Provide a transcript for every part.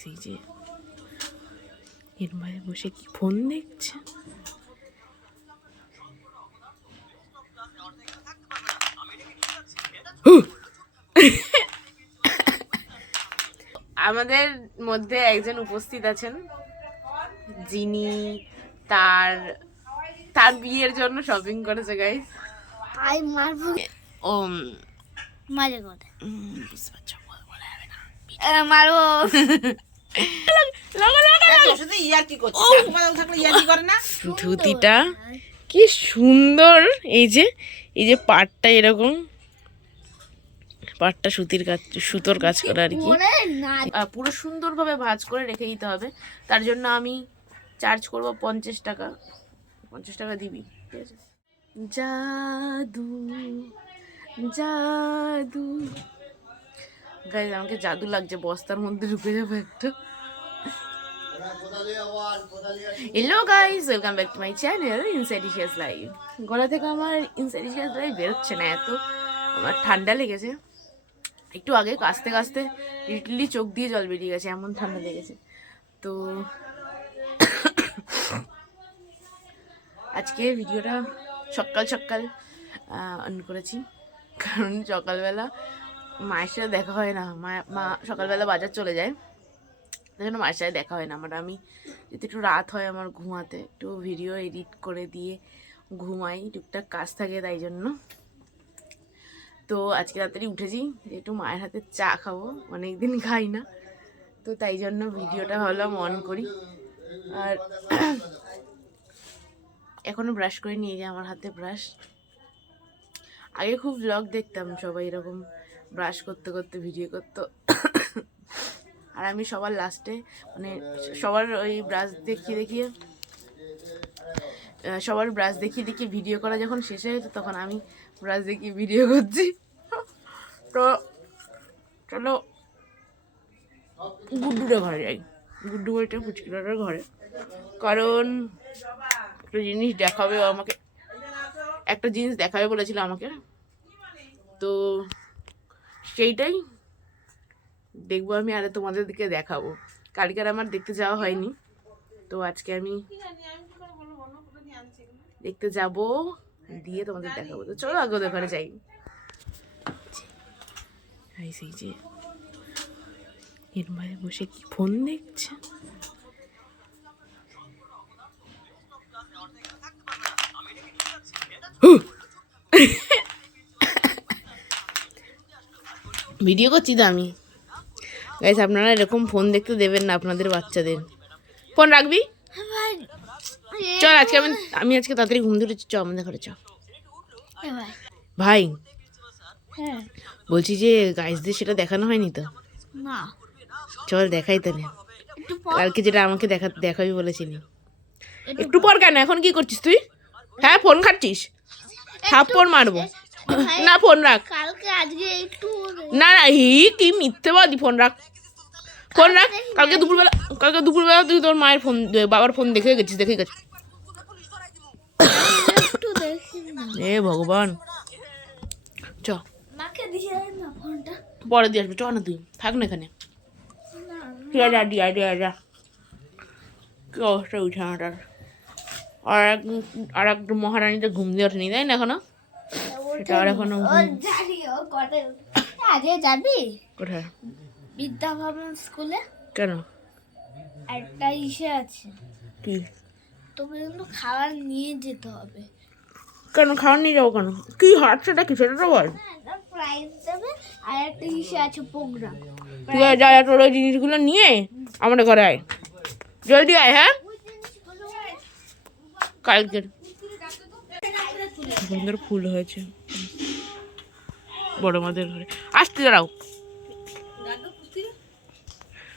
সেই যে এর মাঝে বসে কি ফোন দেখছে। আমাদের মধ্যে একজন উপস্থিত আছেন যিনি তার তার বিয়ের জন্য শপিং করেছে গাইস। আই মারবো ও মজা করে বুঝতে পারছো, বলা যাবে না। মারবো ধুতিটা কি সুন্দর। এই যে পাটটা এরকম, পাটটা সুতোর কাজ করা আর কি। পুরো সুন্দরভাবে ভাঁজ করে রেখে দিতে হবে। তার জন্য আমি চার্জ করব 50 টাকা। 50 টাকা দিবি, ঠিক আছে? জাদু জাদু গাইস, আমাকে জাদু লাগছে, বস্তার মধ্যে ঢুকে যাবে একটা। Hello guys, welcome back to my channel Insidious live. গলা থেকে আমার ইনসাইডিশিয়াস লাইভ বেরোচ্ছে না, এত আমার ঠান্ডা লেগেছে। একটু আগে কাশতে কাশতে লিটলি চোখ দিয়ে জল বেরিয়ে গেছে, এমন ঠান্ডা লেগেছে। তো আজকে ভিডিওটা সকাল অন করেছি, কারণ সকালবেলা মায়ের সাথে দেখা হয় না। মা সকালবেলা বাজার চলে যায়, তাই জন্য মায়ের সাথে দেখা হয় না আমার। আমি যদি একটু রাত হয় আমার ঘুমাতে, একটু ভিডিও এডিট করে দিয়ে ঘুমাই, টুকটাক কাজ থাকে, তাই জন্য। তো আজকে তাড়াতাড়ি উঠেছি, একটু মায়ের হাতে চা খাবো, অনেকদিন খাই না, তো তাই জন্য ভিডিওটা ভাবলাম অন করি। আর এখনো ব্রাশ করে নিয়ে যাই, আমার হাতে ব্রাশ। আগে খুব ব্লগ দেখতাম, সবাই এরকম ব্রাশ করতে করতে ভিডিও করতো, আর আমি সবার লাস্টে মানে সবার ওই ব্রাশ দেখিয়ে দেখিয়ে ভিডিও করা যখন শেষ হয়ে যেত, তখন আমি ব্রাশ দেখিয়ে ভিডিও করছি। তো চলো গুড্ডুরে ঘরে যাই, গুড্ডু বলতে ফুচকিটার ঘরে, কারণ একটা জিনিস দেখাবে আমাকে, একটা জিনিস দেখাবে বলেছিল আমাকে, তো সেইটাই দেখবো আমি, আর তোমাদের দিকে দেখাবো। কালকে আমার দেখতে যাওয়া হয়নি, তো আজকে আমি দেখতে যাব, দিয়ে তোমাদের দেখাবো। তো চলো আগে ওদের ঘরে যাই। সেই যে এর মাঝে বসে কি ফোন দেখছে। ভিডিও করছি তো আমি গাইস, আপনারা এরকম ফোন দেখতে দেবেন না আপনাদের বাচ্চাদের। ফোন রাখবি, চল। আমি আজকে তাড়াতাড়ি ঘুম ধরেছি, চ আমাদের ঘরে চ। ভাই বলছি যে গাইসদের সেটা দেখানো হয়নি তো, না চল দেখাই তাহলে। কালকে যেটা আমাকে দেখাবি বলেছিলি, একটু পর কেন, এখন কি করছিস তুই? হ্যাঁ ফোন খাচ্ছিস, থাপ্পড় মারবো। না ফোন রাখ, কালকে আজকে একটু না কি মিথ্যেবাদী, ফোন রাখ, ফোন রাখ। কালকে দুপুরবেলা তুই তোর মায়ের ফোন, বাবার ফোন দেখে গেছিস। একটু দেখি না। এ ভগবান, চ মাকে দিয়ে না ফোনটা, পরে দিয়ে আসবে, চ না তুই থাক না এখানে। যা কি অবস্থা বিছানাটার। আর এক মহারানীতে ঘুম দিয়ে ওঠেনি, তাই না এখনো? সেটা আর এখনো আজকে যাবি কোথায়? বিদ্যা ভবন স্কুলে। কেন? একটা ইসে আছে, কি? তোকে কিন্তু খাবার নিয়ে যেতে হবে। কেন খাওয়ার নিয়ে যাবো কেন? কি হাতটা কি সেটা তো বল। প্রাইজ দেবে, আর একটা ইসে আছে প্রোগ্রাম। ঠিক আছে, যা তোর ওই জিনিসগুলো নিয়ে আমাদের ঘরে আয়, জলদি আয়। হ্যাঁ কালকের সুন্দর ফুল হয়েছে বড় মাদের ঘরে, আসতে দাঁড়াও।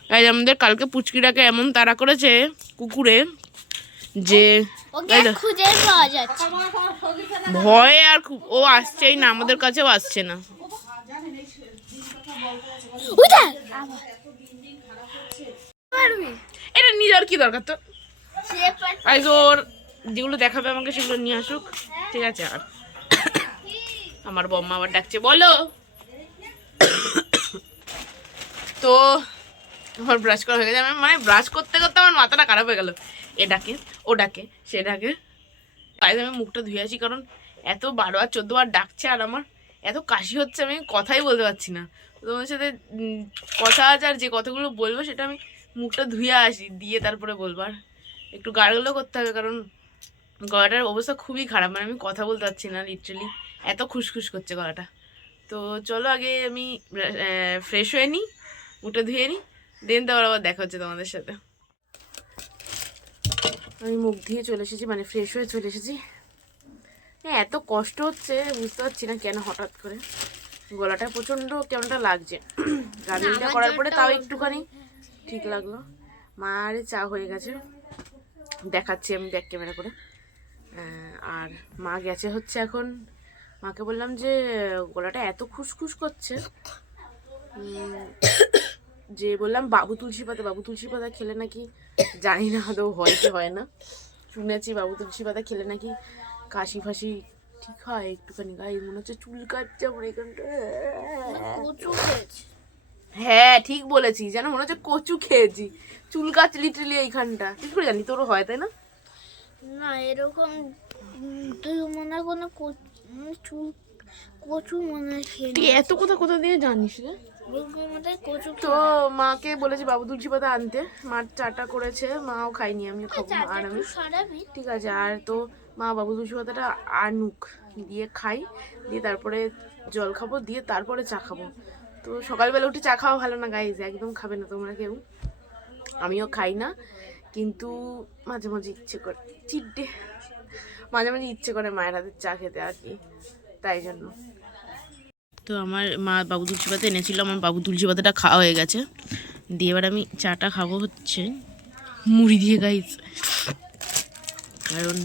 তাই আমাদের কালকে পুচকিটাকে এমন তাড়া করেছে কুকুরে যে খুঁজে পাওয়া যাচ্ছে, ভয়ে আর ও আসছেই না, আমাদের কাছেও আসছে না। এটা নিজের কি দরকার তো, ওর যেগুলো দেখাবে আমাকে সেগুলো নিয়ে আসুক, ঠিক আছে? আর আমার বম্মা আবার ডাকছে, বলো। তো আমার ব্রাশ করা হয়ে গেছে, আমি মানে ব্রাশ করতে করতে আমার মাথাটা খারাপ হয়ে গেল, এটাকে ওটাকে সেটাকে। তাই আমি মুখটা ধুয়ে আসি, কারণ এত 12 আর 14 বার ডাকছে আর আমার এত কাশি হচ্ছে, আমি কথাই বলতে পারছি না। তোমাদের সাথে কথা আছে, আর যে কথাগুলো বলবো সেটা আমি মুখটা ধুয়ে আসি, দিয়ে তারপরে বলবো। আর একটু গার্গলও করতে হবে, কারণ গলাটার অবস্থা খুবই খারাপ, মানে আমি কথা বলতে পারছি না লিটারালি, এত খুসখুস করছে গলাটা। তো চলো আগে আমি ফ্রেশ হয়ে নিই, মুখটা ধুয়ে নিই, দেন তো আবার দেখা হচ্ছে তোমাদের সাথে। আমি মুখ ধুয়ে চলে এসেছি, মানে ফ্রেশ হয়ে চলে এসেছি। হ্যাঁ, এত কষ্ট হচ্ছে বুঝতে পারছি না কেন, হঠাৎ করে গলাটা প্রচণ্ড কেমনটা লাগছে। গার্গেলটা করার পরে তাও একটুখানি ঠিক লাগলো। মার চা হয়ে গেছে, দেখাচ্ছি আমি ব্যাক ক্যামেরা করে। আর মা গেছে হচ্ছে এখন, মাকে বললাম যে গলাটা এত খুসখুস করছে, যে বললাম বাবু তুলসী পাতা খেলে নাকি, জানি না আদৌ হয় কি হয় না, শুনেছি বাবু তুলসী পাতা খেলে নাকি কাশি ফাশি ঠিক হয় একটুখানি। গায়ে মনে হচ্ছে চুল কাটছে আমার এখানটা। হ্যাঁ ঠিক বলেছি, যেন মনে হচ্ছে কচু খেয়েছি, চুল কাটছে লিটারালি এইখানটা। কি করে জানি তোরও হয়, তাই না? না এরকম তুই মনে হয় কোনো চুল কচু মনে হয় খেয়ে তুই এত কোথা দিয়ে জানিস রে? তো মাকে বলেছি বাবু তুলসী পাতা আনতে, মার চাটা করেছে, মাও খাইনি, আমিও খাবো আর আমি। ঠিক আছে, আর তো মা বাবু তুলসী পাতাটা আনুক, দিয়ে খাই, দিয়ে তারপরে জল খাবো, দিয়ে তারপরে চা খাবো। তো সকালবেলা উঠে চা খাওয়া ভালো না গাইজ, একদম খাবে না তোমরা কেউ, আমিও খাই না, কিন্তু মাঝে মাঝে ইচ্ছে করে, চিড্ডে মাঝে মাঝে ইচ্ছে করে মায়ের হাতের চা খেতে আর কি, তাই জন্য। তো আমার মা বাবু তুলসী পাতা এনেছিল, আমার বাবু তুলসী পাতাটা খাওয়া হয়ে গেছে, দিয়ে এবার আমি চাটা খাবো হচ্ছে মুড়ি দিয়ে গাইজ, কারণ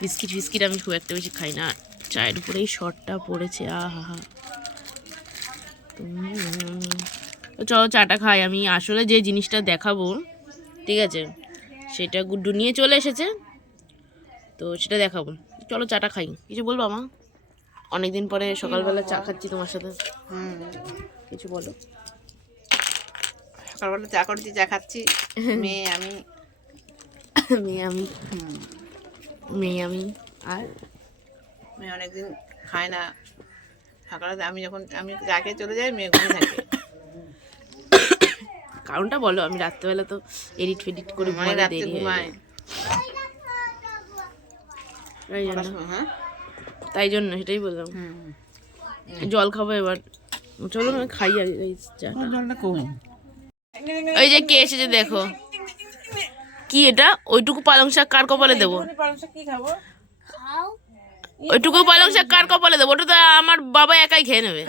বিস্কিট আমি খুব একটা বেশি খাই না, চায়ের উপরেই শর্টটা পড়েছে, আহা হা। তো চলো চাটা খাই। আমি আসলে যে জিনিসটা দেখাবো, ঠিক আছে, সেটা গুড্ডু নিয়ে চলে এসেছে, তো সেটা দেখাবো। চলো চাটা খাই। কিছু বলবো আমা? অনেকদিন পরে সকালবেলা চা খাচ্ছি তোমার সাথে, কিছু বলো। সকালবেলা চা করছি, চা খাচ্ছি, মেয়ে আমি আর মেয়ে অনেকদিন খায় না সকালে, আমি যাকে চলে যাই মেয়ে ঘুমিয়ে থাকে। কারণটা বলো, আমি রাত্রেবেলা তো এডিট ফেডিট করে মানে রাত্রে ঘুমায়, তাই জন্য সেটাই বললাম। জল খাবো এবার, চলো আমি খাই আর ওই যে কে এসেছে দেখো, কি এটা? ওইটুকু পালং শাক কার কপালে দেবো? ওইটুকু পালং শাক কার কপালে দেবো? ওটা তো আমার বাবা একাই খেয়ে নেবে।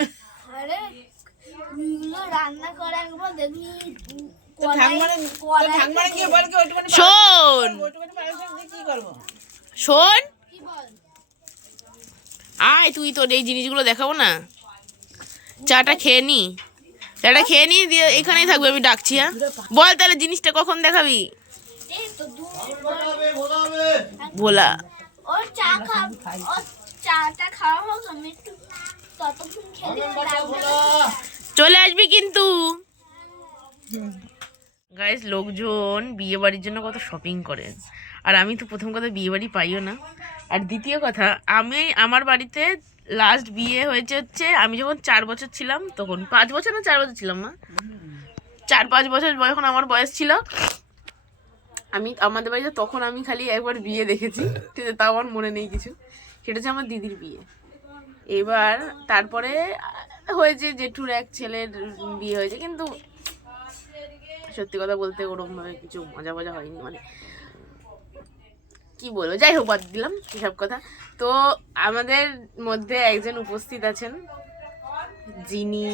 শোন আয়, তুই তোর এই জিনিসগুলো দেখাবো না, চাটা খেয়ে নি, চাটা খেয়ে নি, দিয়ে এখানেই থাকবে, আমি ডাকছি। হ্যাঁ বল তাহলে জিনিসটা কখন দেখাবি? বলা চলে আসবি কিন্তু। গাইস, লোকজন বিয়ে বাড়ির জন্য কত শপিং করে, আর আমি তো প্রথম কথা বিয়ে বাড়ি পাইও না, আর দ্বিতীয় কথা আমার বাড়িতে লাস্ট বিয়ে হয়েছে হচ্ছে আমি যখন 4 বছর ছিলাম, তখন 5 বছর না 4 বছর ছিলাম, মা 4-5 বছর যখন আমার বয়স ছিল, আমাদের বাড়িতে তখন আমি খালি একবার বিয়ে দেখেছি, ঠিক আছে, তাও আমার মনে নেই কিছু, সেটা হচ্ছে আমার দিদির বিয়ে। এবার তারপরে হয়েছে জেঠুর এক ছেলের বিয়ে হয়েছে, কিন্তু সত্যি কথা বলতে ওরকমভাবে কিছু মজা হয়নি, মানে কি বলবো, যাই হোক বাদ দিলাম এসব কথা। তো আমাদের মধ্যে একজন উপস্থিত আছেন, যিনি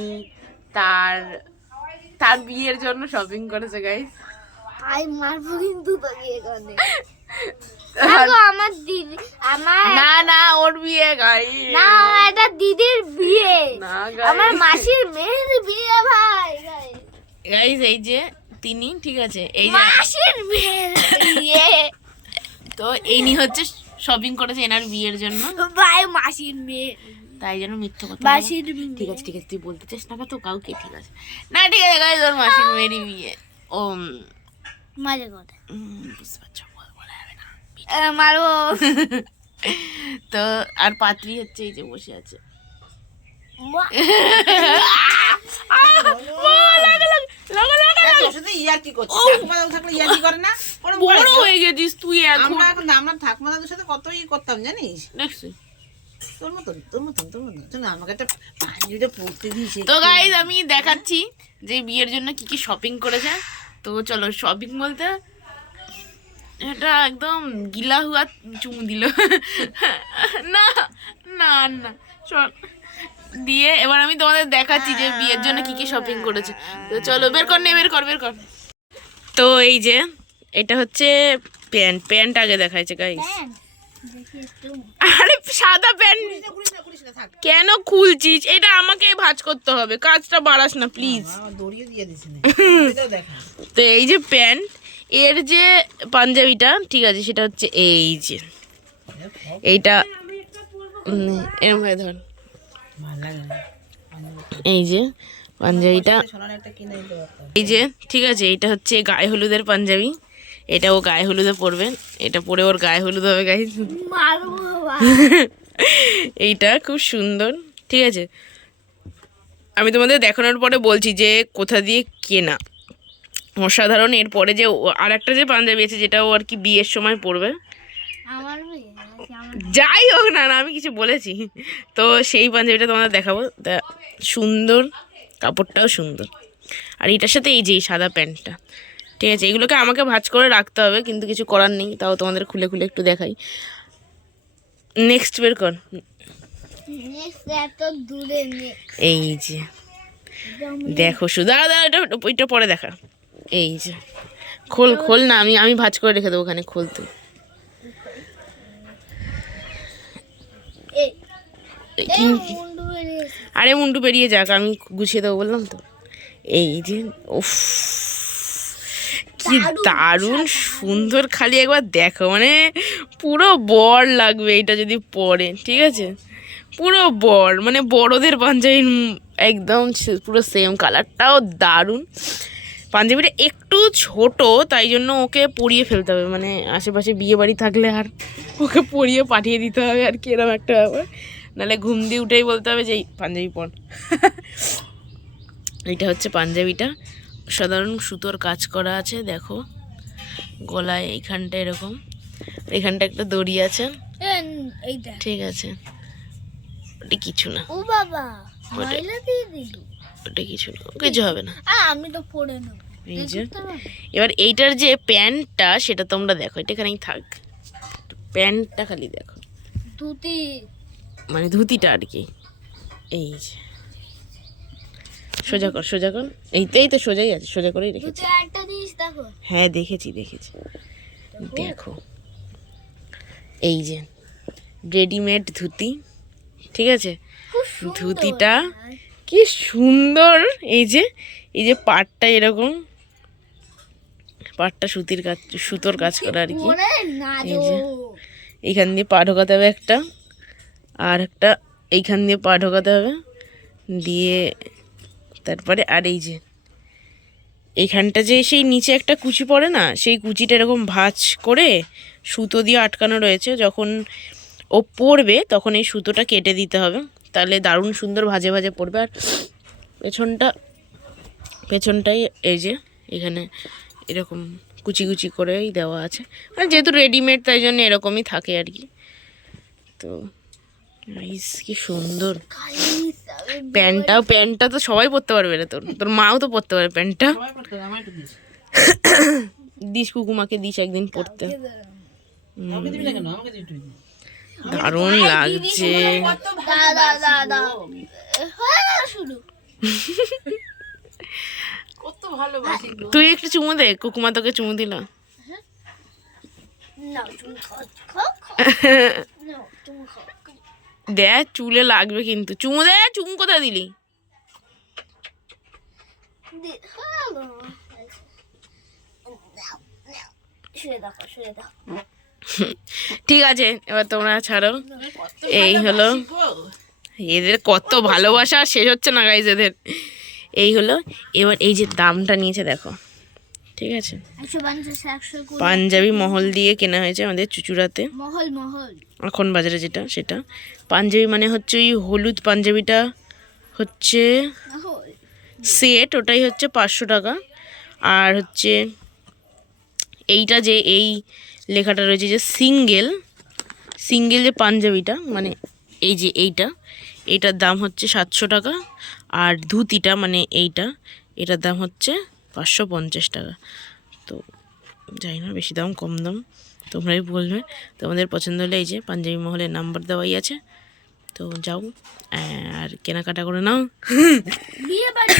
তার বিয়ের জন্য শপিং করেছে গাইস। মারবো কিন্তু আমার দিদি, না ওর বিয়ে গাইস, না এটা দিদির বিয়ে, আমার মাসির মেয়ের বিয়ে ভাই গাইস। এই যে তিনি, ঠিক আছে, এই যে মাসির মেয়ের বিয়ে, তো ইনি হচ্ছে শপিং করেছে এনার বিয়ের জন্য, ভাই মাসির মেয়ে, তাই জন্য মিথ্যে কথা। মাসির ঠিক আছে তুই বলতে চাস না তো কাউকে, ঠিক আছে না, ঠিক আছে গাইস, ওর মাসির মেয়েরই বিয়ে। ও মাঝে কথা বুঝতে পারছো, বলা যাবে না। মারবো। তো আর পাত্রী হচ্ছে এই যে বসে আছে। ইয়ার্কি করছে, ঠাকুমা দাদু থাকলে ইয়ার্কি করে না? ওরম করে বড় কেউ? হয়ে গেছিস তুই এখন। আমরা ঠাকুমা দাদুর সাথে কত ই করতাম জানিস? দেখছিস? তোর মতন শোন, আমাকে একটা পাঞ্জাবিটা পরতে দিয়েছে। তো গাইজ আমি দেখাচ্ছি যে বিয়ের জন্য কি কি শপিং করেছে। তো চলো, শপিং বলতে এটা একদম গিলা হুয়া চুমু দিল। না না না শোন, দিয়ে এবার আমি তোমাদের দেখাচ্ছি যে বিয়ের জন্য কি কি শপিং করেছে। তো চলো বের কর, বের কর। তো এই যে এটা হচ্ছে প্যান্ট আগে দেখাইছে গাইজ। আরে সাদা প্যান্ট করিস না, থাক। কেন খুলছিস? এটা আমাকে ভাঁজ করতে হবে, কাজটা বাড়াস না প্লিজ। আমার দড়িও দিয়ে দিস না, এটাও দেখা। তো এই যে প্যান্ট, এর যে পাঞ্জাবিটা ঠিক আছে সেটা হচ্ছে এই যে এইটা, এরম ভাবে ধর, ভালো লাগে না। এই যে পাঞ্জাবিটা, সোনার একটা কিনে দিতে পারতাম। এই যে ঠিক আছে এইটা হচ্ছে গায়ে হলুদের পাঞ্জাবি। এটা ও গায়ে হলুদে পরবে, এটা পরে ওর গায়ে হলুদ হবে গাইস। মারবো। এইটা খুব সুন্দর, ঠিক আছে। আমি তোমাদের দেখানোর পরে বলছি যে কোথা দিয়ে কেনা, অসাধারণ। এরপরে যে আর একটা যে পাঞ্জাবি আছে যেটা ও আর কি বিয়ের সময় পরবে, আমার মেয়ে, আমার যাই হোক না না আমি কিছু বলেছি। তো সেই পাঞ্জাবিটা তোমাদের দেখাবো। তা সুন্দর, কাপড়টাও সুন্দর। আর এটার সাথে এই যে এই সাদা প্যান্টটা, ঠিক আছে। এগুলোকে আমাকে ভাঁজ করে রাখতে হবে, কিন্তু কিছু করার নেই। তাও তোমাদের খুলে খুলে একটু দেখাই। নেক্সট বের কর। next এত দূরে নেই। এই যে দেখো শুধু, দাদা এটা ওইটা পরে দেখা। এই যে খোল না, আমি ভাঁজ করে রেখে দেবো ওখানে, খোল তুই। এই কি- মুন্ডু বেরিয়েছে। আরে মুন্ডু বেরিয়ে যাক, আমি গুছিয়ে দেবো বললাম তো। এই যে উফ কি দারুণ সুন্দর, খালি একবার দেখো, মানে পুরো বর লাগবে এটা যদি পরে, ঠিক আছে। পুরো বর, মানে বড়দের পাঞ্জাবি একদম পুরো সেম, কালারটাও দারুণ। পাঞ্জাবিটা একটু ছোট, তাই জন্য ওকে পরিয়ে ফেলতে হবে, মানে আশেপাশে বিয়ে বাড়ি থাকলে আর ওকে পরিয়ে পাঠিয়ে দিতে হবে আর কি, এরকম একটা ব্যাপার। নাহলে ঘুম দিয়ে উঠেই বলতে হবে যে এই পাঞ্জাবি পর। এইটা হচ্ছে পাঞ্জাবিটা, সাধারণ সুতোর কাজ করা আছে, দেখো গলায় এইখানটা এরকম, এখানটা একটা দড়ি আছে, এইটা ঠিক আছে। ওটা কিছু না, ও বাবা ময়লা দিয়ে দিল। ওটা কিছু না, কিছু হবে না। আমি তো পড়ে নেব। এই যে এবার এইটার যে প্যান্টটা সেটা তোমরা দেখো, এটা এখানেই থাক, প্যান্টটা খালি দেখো, ধুতি মানে ধুতিটা আর কি। এই যে সোজা কর, এই তো সোজাই আছে, সোজা করেই রেখেছি। ধুতি একটা জিনিস দেখো। হ্যাঁ দেখেছি দেখো, এই যে রেডিমেড ধুতি, ঠিক আছে। খুব সুন্দর। ধুতিটা কি সুন্দর, এই যে পাটটা এরকম, পাটটা সুতোর কাজ করা আর কি। ওরে নাজো। এই যে এইখান দিয়ে পা ঢোকাতে হবে একটা, আর একটা এইখান দিয়ে পা ঢোকাতে হবে, দিয়ে তারপরে আর এই যে এইখানটা যে সেই নিচে একটা কুচি পড়ে না, সেই কুচিটা এরকম ভাঁজ করে সুতো দিয়ে আটকানো রয়েছে। যখন ও পড়বে তখন এই সুতোটা কেটে দিতে হবে, তাহলে দারুণ সুন্দর ভাজে ভাজে পড়বে। আর পেছনটাই এই যে এখানে এরকম কুচি কুচি করেই দেওয়া আছে, মানে যেহেতু রেডিমেড তাই জন্য এরকমই থাকে আর কি। তো নাইস, কি সুন্দর প্যান্টটা তো সবাই পরতে পারবে না, তোর মাও তো পরতে পারবে প্যান্টটা। সবাই পড়তে হবে, আমার একটু দিস। দিস কুকুমাকে দিস একদিন পরতে, আমাকে দিবি না কেন? আমাকে দিবি তুই। দারুণ লাগছে। দাদা হয়ে গেল শুরু। কত ভালোবাসি গো। তুই একটু চুমু দে, কুকুমা তোকে চুমু দিল। না তুমি খাও খাও খাও। না তুমি খাও। দেখ চুলে লাগবে কিন্তু, চুমু দে, চুমু কোথায় দিলি? হ্যালো শুয়ে দাও। ঠিক আছে এবার তোমরা ছাড়ো। কত এই হলো ভালোবাসি গো। এদের কত ভালোবাসা, শেষ হচ্ছে না গাইজ এদের। এই হলো, এবার এই যে দামটা নিয়েছে দেখো, ঠিক আছে। 150 120 পাঞ্জাবি মহল দিয়ে কেনা হয়েছে আমাদের চুচুড়াতে, মহল মহল এখন বাজারে যেটা সেটা। পাঞ্জাবি মানে হচ্ছে ওই হলুদ পাঞ্জাবিটা হচ্ছে মহল সেট, ওটাই হচ্ছে 500 টাকা। আর হচ্ছে এইটা যে এই লেখাটা রয়েছে যে সিঙ্গেল যে পাঞ্জাবিটা মানে এই যে এইটার দাম হচ্ছে 700 টাকা। আর ধুতিটা মানে এটার দাম হচ্ছে 550 টাকা। তো জানি না বেশি দাম কম দাম তোমরাই বলবে, তোমাদের পছন্দ হলে এই যে পাঞ্জাবি মহলের নাম্বার দেওয়াই আছে, তো যাও আর কেনাকাটা করে নাও। বিয়ে বাড়ি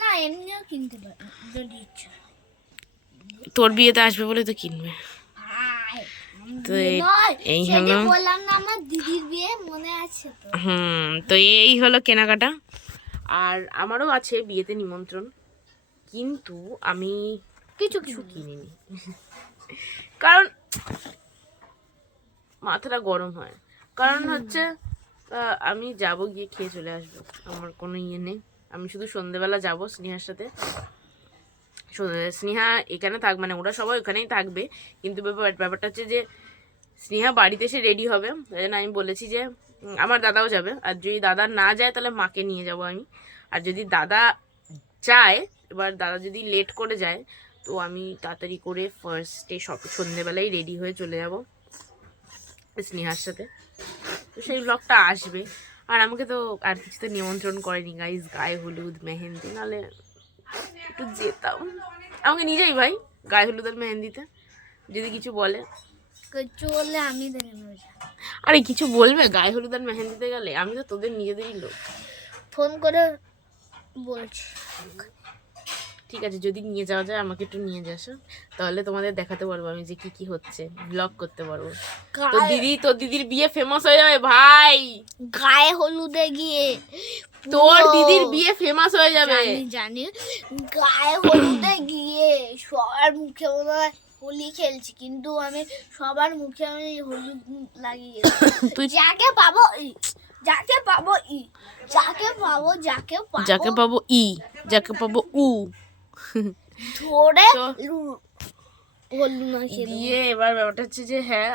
না এমনিও কিনতে পারো যদি ইচ্ছা। তোর বিয়েতে আসবে বলে তো কিনবে। তো এই হলো, বললাম না আমার দিদির বিয়ে মনে আছে তো। তো এই হলো কেনাকাটা। আর আমারও আছে বিয়েতে নিমন্ত্রণ, কিন্তু আমি কিছু কিনিনি কারণ মাথাটা গরম হয়। কারণ হচ্ছে আমি যাব গিয়ে খেয়ে চলে আসবো, আমার কোনো ইয়ে নেই। আমি শুধু সন্ধেবেলা যাব স্নেহার সাথে। স্নেহা এখানে থাক মানে ওরা সবাই ওখানেই থাকবে, কিন্তু ব্যাপারটা হচ্ছে যে স্নেহা বাড়িতে এসে রেডি হবে। তাই জন্য আমি বলেছি যে আমার দাদাও যাবে, আর যদি দাদা না যায় তাহলে মাকে নিয়ে যাব আমি। আর যদি দাদা যায়, এবার দাদা যদি লেট করে যায় তো আমি তাড়াতাড়ি করে ফার্স্টে সন্ধেবেলায় রেডি হয়ে চলে যাব স্নেহার সাথে। তো সেই ব্লগটা আসবে। আর আমাকে তো আর কিছুতে নিমন্ত্রণ করেনি গাইজ, গায়ে হলুদ মেহেন্দি, নাহলে একটু যেতাম। আমাকে নিয়ে যাই ভাই গায়ে হলুদ আর মেহেন্দিতে, যদি কিছু বলে। চলে আমি দেখে নেবো। আরে কিছু বলবে গায়ে হলুদ আর মেহেন্দিতে গেলে? আমি তো তোদের নিজেদেরই লোক। ফোন করে বলছি। ঠিক আছে, যদি নিয়ে যাওয়া যায় আমাকে একটু নিয়ে যাস, তাহলে তোমাদের দেখাতে পারবো আমি যে কি হচ্ছে, ব্লগ করতে পারবো। তোর দিদির বিয়ে ফেমাস হয়ে যাবে ভাই, গায়ে হলুদে গিয়ে তোর দিদির বিয়ে ফেমাস হয়ে যাবে। জানি গায়ে হলুদে গিয়ে সবার মুখে মনে হয় হোলি খেলছি, কিন্তু আমি সবার মুখে আমি হলুদ লাগিয়ে তুই যাকে পাবো যাকে পাবো যাকে পাবো উ ধরে হলুদ না দিয়ে। এবার ব্যাপারটা হচ্ছে যে হ্যাঁ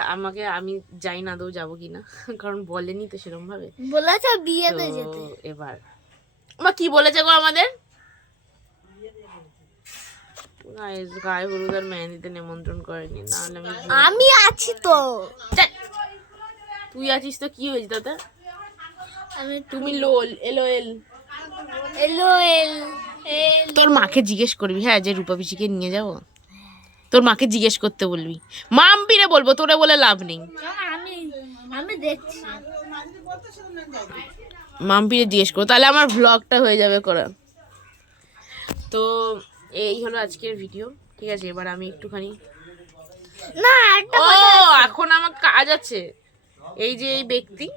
আমি যাই না, আদৌ যাবো কিনা, কারণ বলেনি তো সেরকম ভাবে। বলেছে বিয়েতে যেতে। এবার মা কি বলেছে গো আমাদের, গায়ে হলুদ আর মেহেন্দিতে নিমন্ত্রণ করেনি, নাহলে আমি আছি তো। তুই আছিস তো কি হয়েছে তাতে? আমি তুমি লোল এলোএল। তোর মাকে জিজ্ঞেস করবি হ্যাঁ যে রূপা পিসিকে নিয়ে যাবো, তোর মাকে জিজ্ঞেস করতে বলবি। মাম্পিরে বলবো, তোরে বলে লাভ নেই। আমি দেখছি মাম্পিরে জিজ্ঞেস করো, তাহলে আমার ভ্লগটা হয়ে যাবে করা। তো এই হলো আজকের ভিডিও, ঠিক আছে। এবার আমি একটুখানি না এখন আমার কাজ আছে। এই যে এই ব্যক্তি,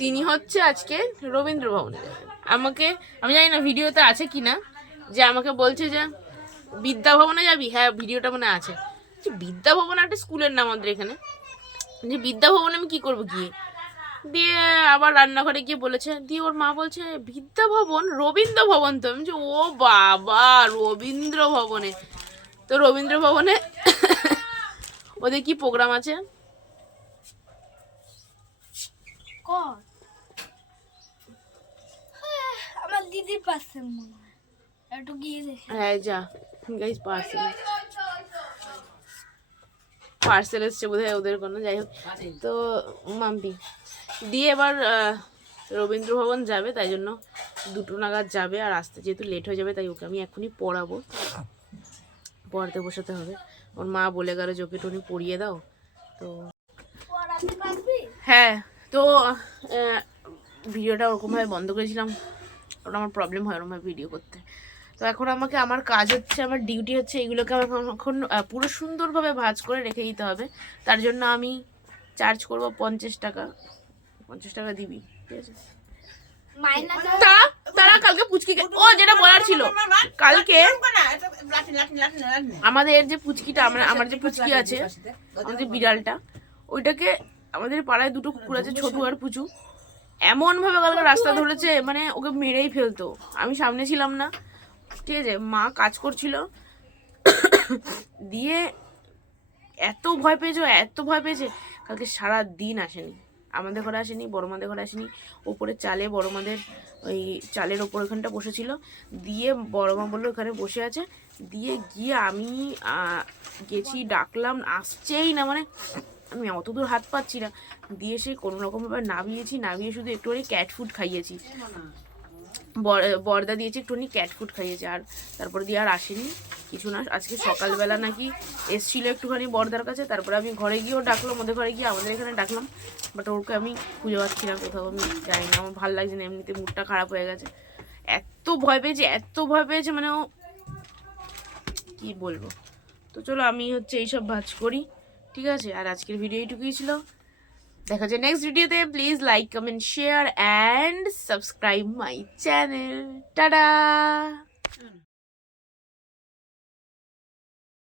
তিনি হচ্ছে আজকে রবীন্দ্র ভবনে যাবেন। আমি জানি না ভিডিওতে আছে কিনা, যে আমাকে বলছে যে বিদ্যা ভবনে যাবি। হ্যাঁ ভিডিওটা মনে আছে। বিদ্যা ভবন একটা স্কুলের নাম আমাদের এখানে, যে বিদ্যা ভবনে আমি কি করবো গিয়ে। দিয়ে আবার রান্নাঘরে গিয়ে বলেছে, দিয়ে ওর মা বলছে বিদ্যা ভবন রবীন্দ্র ভবন তো। আমি বলছি ও বাবা রবীন্দ্র ভবনে। তো রবীন্দ্র ভবনে ওদের কি প্রোগ্রাম আছে আমার দিদির পাশে মনে হয়, একটু গিয়ে দেখি। হ্যাঁ যা গাইস, পার্সেল এসছে বোধহয় ওদের কোনো, যাই হোক। তো মাম্পি দিয়ে এবার রবীন্দ্র ভবন যাবে, তাই জন্য 2টো নাগাদ যাবে। আর আসতে যেহেতু লেট হয়ে যাবে, তাই ওকে আমি এখনই পড়াবো, পড়াতে বসাতে হবে। ওর মা বলে গেল যে ওকে একটু পড়িয়ে দাও। তো হ্যাঁ, তো ভিডিওটা ওরকমভাবে বন্ধ করেছিলাম, ওটা আমার প্রবলেম হয় ওরকমভাবে ভিডিও করতে। তো এখন আমার কাজ হচ্ছে, আমার ডিউটি হচ্ছে এইগুলোকে আমার এখন পুরো সুন্দরভাবে ভাঁজ করে রেখে দিতে হবে। তার জন্য আমি চার্জ করব 50 টাকা। 50 টাকা দিবি, ঠিক আছে? তারা কালকে পুচকি, ও যেটা বলার ছিল, কালকে আমাদের যে পুচকিটা, আমার যে পুচকি আছে, আমাদের বিড়ালটা, ওইটাকে আমাদের পাড়ায় 2টো কুকুর আছে, ছোটু আর পুচু, এমন ভাবে কালকে রাস্তা ধরেছে, মানে ওকে মেরেই ফেলতো। আমি সামনে ছিলাম না, ঠিক আছে, মা কাজ করছিল, দিয়ে এত ভয় পেয়েছে কালকে সারা দিন আসেনি, আমাদের ঘরে আসেনি, বড় মাদের ঘরে আসেনি, ওপরে চালে বড় মাদের ওই চালের ওপর ওখানটা বসেছিল, দিয়ে বড় মা বললো ওখানে বসে আছে, দিয়ে গিয়ে আমি গেছি, ডাকলাম, আসছেই না, মানে আমি অত দূর হাত পাচ্ছি না, দিয়ে সে কোনো রকমভাবে নামিয়ে শুধু একটুখানি ক্যাট ফুড খাইয়েছি, বর্দা দিয়েছে একটুখানি ক্যাট ফুড খাইয়েছে, আর তারপরে দিয়ে আর আসেনি কিছু না। আজকে সকালবেলা নাকি এসছিল একটুখানি বর্দার কাছে, তারপরে আমি ঘরে গিয়েও ডাকলাম, ওদের ঘরে গিয়ে আমাদের এখানে ডাকলাম, বাট ওকে আমি খুঁজে পাচ্ছি না কোথাও, আমি জানি না, আমার ভালো লাগছে না, এমনিতে মুডটা খারাপ হয়ে গেছে, এত ভয় পেয়েছে মানে ও কি বলবো। তো চলো আমি হচ্ছে এইসব ভাজ করি, ঠিক আছে, আর আজকের ভিডিও এইটুকুই ছিল, দেখা হচ্ছে নেক্সট ভিডিওতে। Please like comment share and subscribe my channel. Tata.